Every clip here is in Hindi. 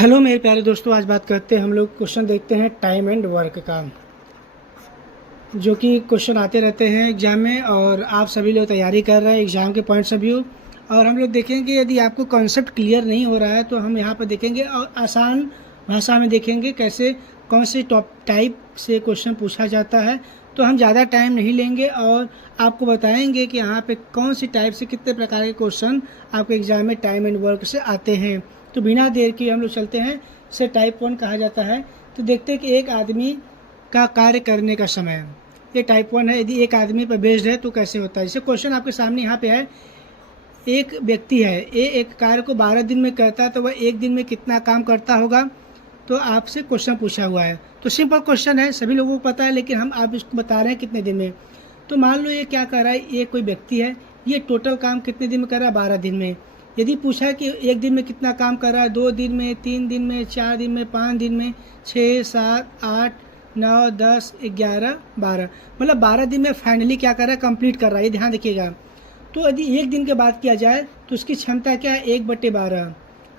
हेलो मेरे प्यारे दोस्तों, आज बात करते हैं हम लोग क्वेश्चन देखते हैं टाइम एंड वर्क का, जो कि क्वेश्चन आते रहते हैं एग्ज़ाम में और आप सभी लोग तैयारी कर रहे हैं एग्ज़ाम के पॉइंट्स ऑफ व्यू। और हम लोग देखेंगे यदि आपको कॉन्सेप्ट क्लियर नहीं हो रहा है तो हम यहाँ पर देखेंगे और आसान भाषा में देखेंगे कैसे कौन से टॉप टाइप से क्वेश्चन पूछा जाता है। तो हम ज़्यादा टाइम नहीं लेंगे और आपको बताएंगे कि यहाँ पे कौन सी टाइप से कितने प्रकार के क्वेश्चन आपके एग्ज़ाम में टाइम एंड वर्क से आते हैं। तो बिना देर के हम लोग चलते हैं, इसे टाइप 1 कहा जाता है। तो देखते हैं कि एक आदमी का कार्य करने का समय, ये टाइप 1 है। यदि एक आदमी पर बेस्ड है तो कैसे होता है। जैसे क्वेश्चन आपके सामने यहाँ पे है, एक व्यक्ति है, ये एक कार्य को 12 दिन में करता है तो वह एक दिन में कितना काम करता होगा। तो आपसे क्वेश्चन पूछा हुआ है, तो सिंपल क्वेश्चन है, सभी लोगों को पता है, लेकिन हम आप इसको बता रहे हैं कितने दिन में। तो मान लो ये क्या कर रहा है, ये कोई व्यक्ति है, ये टोटल काम कितने दिन में कर रहा है, 12 दिन में। यदि पूछा है कि एक दिन में कितना काम कर रहा है, 2 दिन में, 3 दिन में, 4 दिन में, 5 दिन में, 6, 7, 8, 9, 10, 11, 12, मतलब 12 दिन में फाइनली क्या कर रहा है, कंप्लीट कर रहा है। ये ध्यान रखिएगा। तो यदि एक दिन की बात किया जाए तो उसकी क्षमता क्या है, 1/12।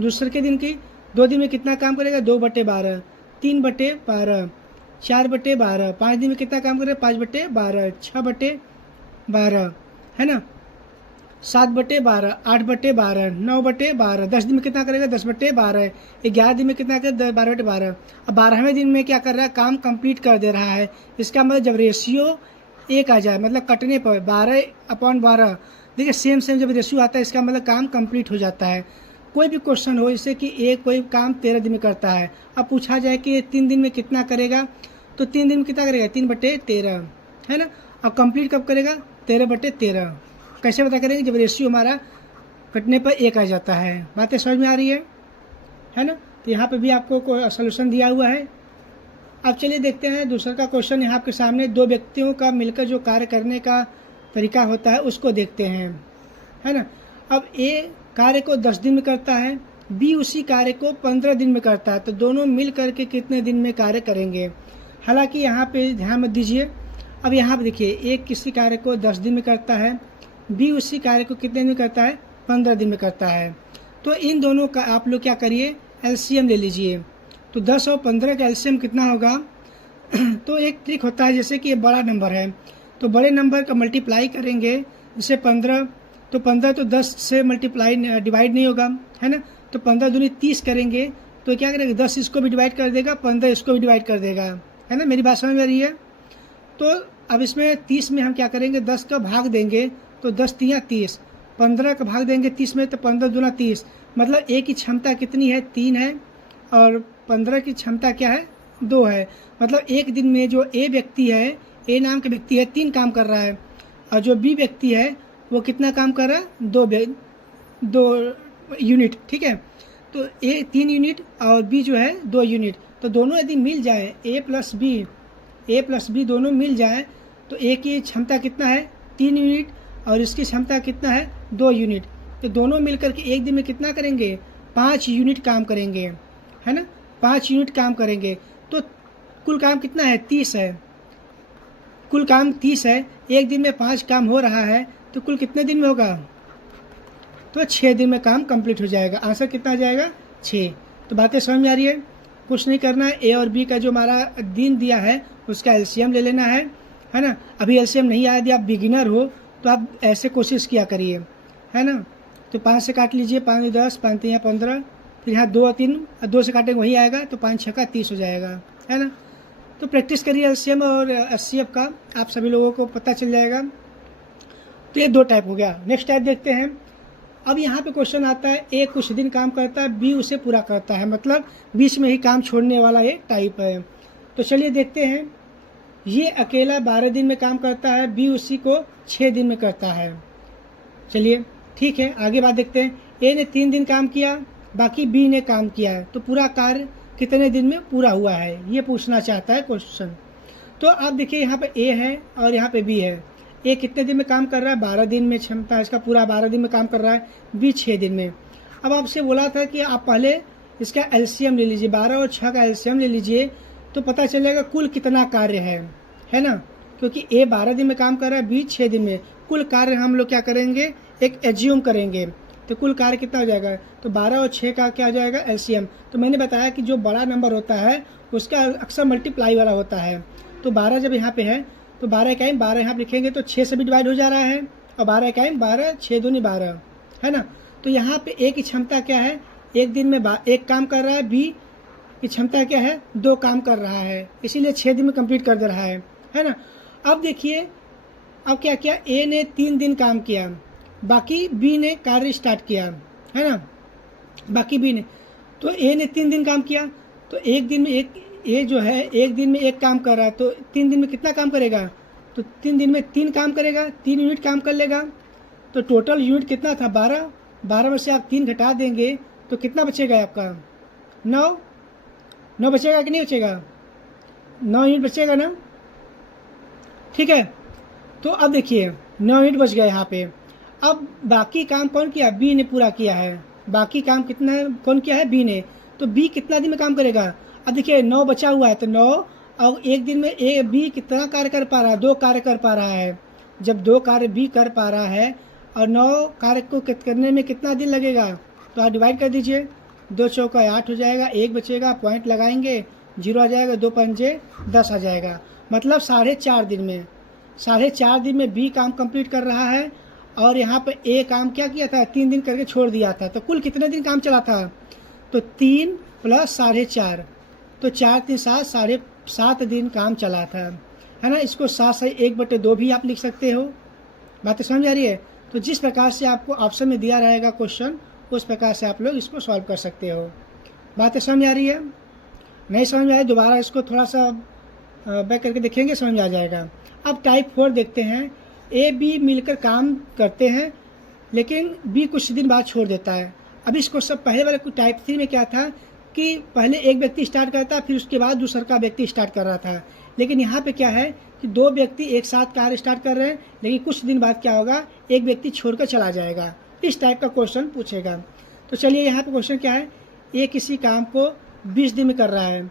दूसरे के दिन की 2 दिन में कितना काम करेगा, 2/12, 3/12, 4/12, 5 दिन में कितना काम करेगा, 5/12, 6/12, है ना, 7/12, 8/12, 9/12, 10 दिन में कितना करेगा, 10/12, 11 दिन में कितना करेगा, 12/12। अब 12वें दिन में क्या कर रहा है, काम कंप्लीट कर दे रहा है। इसका मतलब जब रेशियो 1 आ जाए, मतलब कटने पर 12/12, देखिए सेम जब रेशियो आता है इसका मतलब काम कंप्लीट हो जाता है। कोई भी क्वेश्चन हो, जैसे कि एक कोई काम 13 दिन में करता है, अब पूछा जाए कि 3 दिन में कितना करेगा, तो 3 दिन में कितना करेगा, 3/13, है ना। अब कंप्लीट कब करेगा, 13/13। कैसे पता करेंगे, जब रेशियो हमारा कटने पर 1 आ जाता है। बातें समझ में आ रही है ना। तो यहाँ पे भी आपको सोल्यूशन दिया हुआ है। अब चलिए देखते हैं दूसरा का क्वेश्चन। यहाँ आपके सामने 2 व्यक्तियों का मिलकर जो कार्य करने का तरीका होता है उसको देखते हैं, है ना। अब ए कार्य को 10 दिन में करता है, बी उसी कार्य को 15 दिन में करता है, तो दोनों मिल करके कितने दिन में कार्य करेंगे। हालांकि यहाँ पे ध्यान मत दीजिए। अब यहाँ पे देखिए, एक किसी कार्य को 10 दिन में करता है, बी उसी कार्य को कितने दिन में करता है, 15 दिन में करता है। तो इन दोनों का आप लोग क्या करिए, एलसीएम ले लीजिए। तो 10 और 15 का एलसीएम कितना होगा। तो एक ट्रिक होता है, जैसे कि ये बड़ा नंबर है तो बड़े नंबर का मल्टीप्लाई करेंगे, जैसे 15, तो 15 तो 10 से मल्टीप्लाई डिवाइड नहीं होगा, है ना। तो 15 दूनी 30 करेंगे, तो क्या करेगा, 10 इसको भी डिवाइड कर देगा, 15 इसको भी डिवाइड कर देगा, है ना। मेरी बात समझ में आ रही है। तो अब इसमें 30 में हम क्या करेंगे, 10 का भाग देंगे, तो 10 तियाँ 30, 15 का भाग देंगे 30 में, तो 15 दूना 30, मतलब ए की क्षमता कितनी है, 3 है, और 15 की क्षमता क्या है, 2 है। मतलब एक दिन में जो ए व्यक्ति है, ए नाम के व्यक्ति है, 3 काम कर रहा है, और जो बी व्यक्ति है वो कितना काम कर रहा है, 2 यूनिट, ठीक है। तो ए 3 यूनिट और बी जो है 2 यूनिट, तो दोनों यदि मिल जाए, ए प्लस बी दोनों मिल जाए, तो ए की क्षमता कितना है, 3 यूनिट, और इसकी क्षमता कितना है, 2 यूनिट। तो दोनों मिलकर के एक दिन में कितना करेंगे, 5 यूनिट काम करेंगे, है ना, 5 यूनिट काम करेंगे। तो कुल काम कितना है, 30 है। कुल काम 30 है, एक दिन में 5 काम हो रहा है, तो कुल कितने दिन में होगा, तो 6 दिन में काम कंप्लीट हो जाएगा। आंसर कितना आ जाएगा, 6। तो बातें समझ में आ रही है। कुछ नहीं करना है, ए और बी का जो हमारा दिन दिया है उसका एलसीएम ले लेना है ना। अभी एलसीएम नहीं आया, यदि आप बिगिनर हो तो आप ऐसे कोशिश किया करिए, है ना। तो 5 से काट लीजिए, 5 10, 5 3 15, फिर यहाँ 2 3, 2 से काटेंगे वही आएगा, तो 5 6 का 30 हो जाएगा, है ना। तो प्रैक्टिस करिए एलसीएम और एचसीएफ का, आप सभी लोगों को पता चल जाएगा। तो ये 2 टाइप हो गया। नेक्स्ट टाइप देखते हैं। अब यहाँ पे क्वेश्चन आता है, ए कुछ दिन काम करता है, बी उसे पूरा करता है, मतलब बीच में ही काम छोड़ने वाला ये टाइप है। तो चलिए देखते हैं। ये अकेला 12 दिन में काम करता है, बी उसी को 6 दिन में करता है। चलिए ठीक है, आगे बात देखते हैं। ए ने 3 दिन काम किया, बाकी बी ने काम किया है, तो पूरा कार्य कितने दिन में पूरा हुआ है, ये पूछना चाहता है क्वेश्चन। तो आप देखिए, यहाँ पे ए है और यहाँ पे बी है। ए कितने दिन में काम कर रहा है, 12 दिन में क्षमता इसका, पूरा 12 दिन में काम कर रहा है, बी 6 दिन में। अब आपसे बोला था कि आप पहले इसका एलसीएम ले लीजिए, 12 और 6 का एलसीएम ले लीजिए, तो पता चलेगा कुल कितना कार्य है ना। क्योंकि ए 12 दिन में काम कर रहा है, बी 6 दिन में, कुल कार्य हम लोग क्या करेंगे, एक एज्यूम करेंगे। तो कुल कार्य कितना हो जाएगा, तो 12 और 6 का क्या हो जाएगा एलसीएम। तो मैंने बताया कि जो बड़ा नंबर होता है उसका अक्सर मल्टीप्लाई वाला होता है। तो 12 जब यहाँ पे है तो 12 इकाई 12 यहाँ पे लिखेंगे तो 6 से भी डिवाइड हो जा रहा है, और 12 इकाई 12, 6 दूनी 12, है ना। तो यहाँ पे ए की क्षमता क्या है, एक दिन में 1 काम कर रहा है, बी की क्षमता क्या है 2 काम कर रहा है, इसीलिए 6 दिन में कंप्लीट कर दे रहा है ना। अब देखिए अब क्या किया, ए ने 3 दिन काम किया, बाकी बी ने कार्य स्टार्ट किया, है ना, बाकी बी ने। तो ए ने 3 दिन काम किया, तो एक दिन में ए जो है एक दिन में 1 काम कर रहा है, तो 3 दिन में कितना काम करेगा, तो 3 दिन में 3 काम करेगा, 3 यूनिट काम कर लेगा। तो टोटल यूनिट कितना था 12, 12 में से आप 3 घटा देंगे तो कितना बचेगा आपका 9 बचेगा कि नहीं बचेगा, 9 यूनिट बचेगा ना, ठीक है। तो अब देखिए 9 यूनिट बच गए यहाँ पे। अब बाकी काम कौन किया, बी ने पूरा किया है, बाकी काम कितना कौन किया है, बी ने। तो बी कितना दिन में काम करेगा, अब देखिए 9 बचा हुआ है, तो 9 और एक दिन में बी कितना कार्य कर पा रहा है, 2 कार्य कर पा रहा है। जब 2 कार्य बी कर पा रहा है और 9 कार्य को करने में कितना दिन लगेगा, तो आप डिवाइड कर दीजिए, 2 चौका 8 हो जाएगा, 1 बचेगा, पॉइंट लगाएंगे, 0 आ जाएगा, 2 पंजे 10 आ जाएगा। मतलब 4.5 दिन में, 4.5 दिन में बी काम कंप्लीट कर रहा है, और यहाँ पे ए काम क्या किया था, 3 दिन करके छोड़ दिया था। तो कुल कितने दिन काम चला था, तो 3 + 4.5, तो 4 3 7 7.5 दिन काम चला था, है ना। इसको 7 से 1/2 भी आप लिख सकते हो। बातें समझ आ रही है। तो जिस प्रकार से आपको ऑप्शन में दिया रहेगा क्वेश्चन, उस प्रकार से आप लोग इसको सॉल्व कर सकते हो। बातें समझ आ रही है, नहीं समझ में आए दोबारा इसको थोड़ा सा बैक करके देखेंगे, समझ में आ जाएगा। अब टाइप 4 देखते हैं। ए बी मिलकर काम करते हैं, लेकिन बी कुछ दिन बाद छोड़ देता है। अब इसको सब पहले वाले को टाइप 3 में क्या था कि पहले एक व्यक्ति स्टार्ट करता, फिर उसके बाद दूसरा का व्यक्ति स्टार्ट कर रहा था। लेकिन यहाँ पे क्या है कि 2 व्यक्ति एक साथ कार्य स्टार्ट कर रहे हैं, लेकिन कुछ दिन बाद क्या होगा, एक व्यक्ति छोड़कर चला जाएगा। इस टाइप का क्वेश्चन पूछेगा। तो चलिए यहाँ पे क्वेश्चन क्या है, ए किसी काम को 20 दिन में कर रहा है,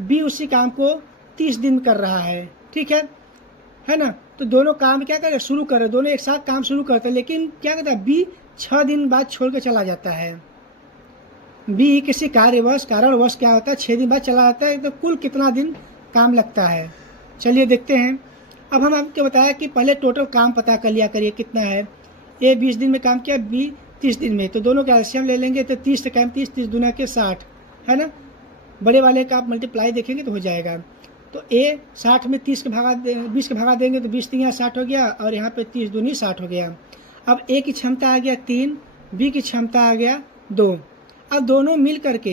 बी उसी काम को 30 दिन में कर रहा है, ठीक है ना। तो दोनों काम क्या करें, शुरू करें, दोनों एक साथ काम शुरू करते हैं, लेकिन क्या कहता है बी 6 दिन बाद छोड़ कर चला जाता है। बी किसी कारणवश क्या होता है 6 दिन बाद चला जाता है। तो कुल कितना दिन काम लगता है, चलिए देखते हैं। अब हम आपको बताया कि पहले टोटल काम पता कर लिया करिए कितना है। ए 20 दिन में काम किया, बी 30 दिन में, तो दोनों का एलसीएम ले लेंगे। तो 30 से 30, 30 दूना के 60, है ना। बड़े वाले का आप मल्टीप्लाई देखेंगे तो हो जाएगा। तो ए 60 में 20 के भगा देंगे तो 20 3 60 हो गया, और यहाँ पे 30 दूनी 60 हो गया। अब ए की क्षमता आ गया 3, बी की क्षमता आ गया 2। अब दोनों मिल करके,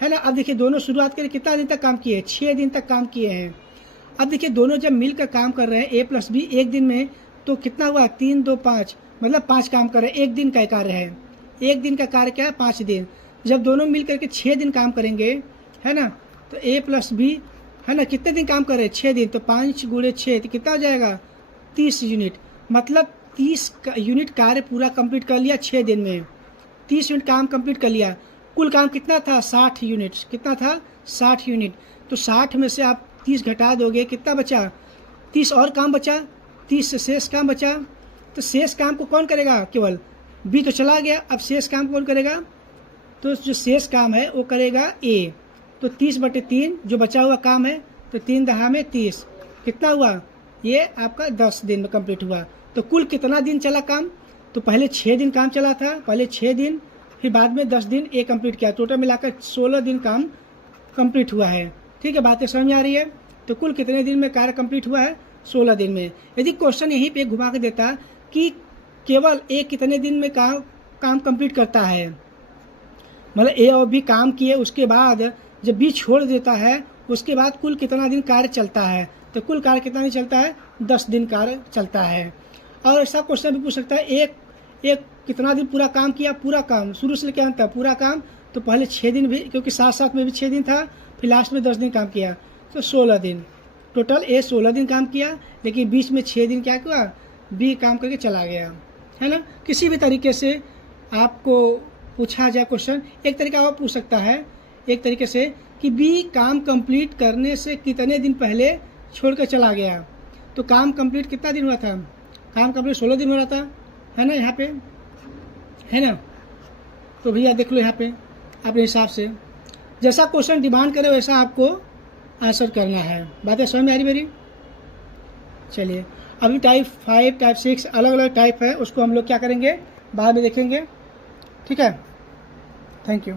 है ना। अब देखिए दोनों शुरुआत करके कितना दिन तक काम किए, 6 दिन तक काम किए हैं। अब देखिए दोनों जब मिलकर काम कर रहे हैं ए प्लस बी एक दिन में, तो कितना हुआ 3 2 5, मतलब 5 काम कर रहे हैं। एक दिन का कार्य है, एक दिन का कार्य क्या है 5 दिन। जब दोनों मिल करके 6 दिन काम करेंगे, है ना, तो ए प्लस बी, है ना, कितने दिन काम कर रहे हैं 6 दिन, तो 5 × 6 तो कितना हो जाएगा 30 यूनिट। मतलब 30 यूनिट कार्य पूरा कंप्लीट कर लिया 6 दिन में, 30 यूनिट काम कंप्लीट कर लिया। कुल काम कितना था 60 यूनिट, कितना था 60 यूनिट। तो 60 में से आप 30 घटा दोगे, कितना बचा 30 और काम बचा, 30 से शेष काम बचा। तो शेष काम को कौन करेगा, केवल बी तो चला गया, अब शेष काम कौन करेगा, तो जो शेष काम है वो करेगा ए। तो 30/3 जो बचा हुआ काम है, तो 3 दहा में 30, कितना हुआ, ये आपका 10 दिन में कंप्लीट हुआ। तो कुल कितना दिन चला काम, तो पहले 6 दिन काम चला था, पहले 6 दिन, फिर बाद में 10 दिन ए कंप्लीट किया। टोटल मिलाकर 16 दिन काम कंप्लीट हुआ है, ठीक है। बातें समझ आ रही है। तो कुल कितने दिन में कार्य कंप्लीट हुआ है 16 दिन में। यदि क्वेश्चन यहीं पे घुमा के देता कि केवल ए कितने दिन में काम कंप्लीट करता है, मतलब ए और बी काम किए, उसके बाद जब बी छोड़ देता है उसके बाद कुल कितना दिन कार्य चलता है, तो कुल कार्य कितना दिन चलता है 10 दिन कार्य चलता है। और ऐसा क्वेश्चन भी पूछ सकता है एक कितना दिन पूरा काम किया, पूरा काम शुरू से लेकर अंत तक पूरा काम, तो पहले 6 दिन भी, क्योंकि साथ में भी 6 दिन था, फिर लास्ट में 10 दिन काम किया, तो 16 दिन टोटल। ए 16 दिन काम किया, लेकिन बीच में 6 दिन क्या हुआ, बी काम करके चला गया, है ना। किसी भी तरीके से आपको पूछा जाए क्वेश्चन, एक तरीका और पूछ सकता है एक तरीके से कि बी काम कंप्लीट करने से कितने दिन पहले छोड़कर चला गया। तो काम कंप्लीट कितना दिन हुआ था, काम कंप्लीट 16 दिन हो रहा था, है ना, यहाँ पे, है ना। तो भैया देख लो यहाँ पे अपने हिसाब से, जैसा क्वेश्चन डिमांड करे वैसा आपको आंसर करना है। बातें समझ में आ रही मेरी? चलिए, अभी टाइप 5 टाइप 6 अलग अलग टाइप है, उसको हम लोग क्या करेंगे बाद में देखेंगे। ठीक है, थैंक यू।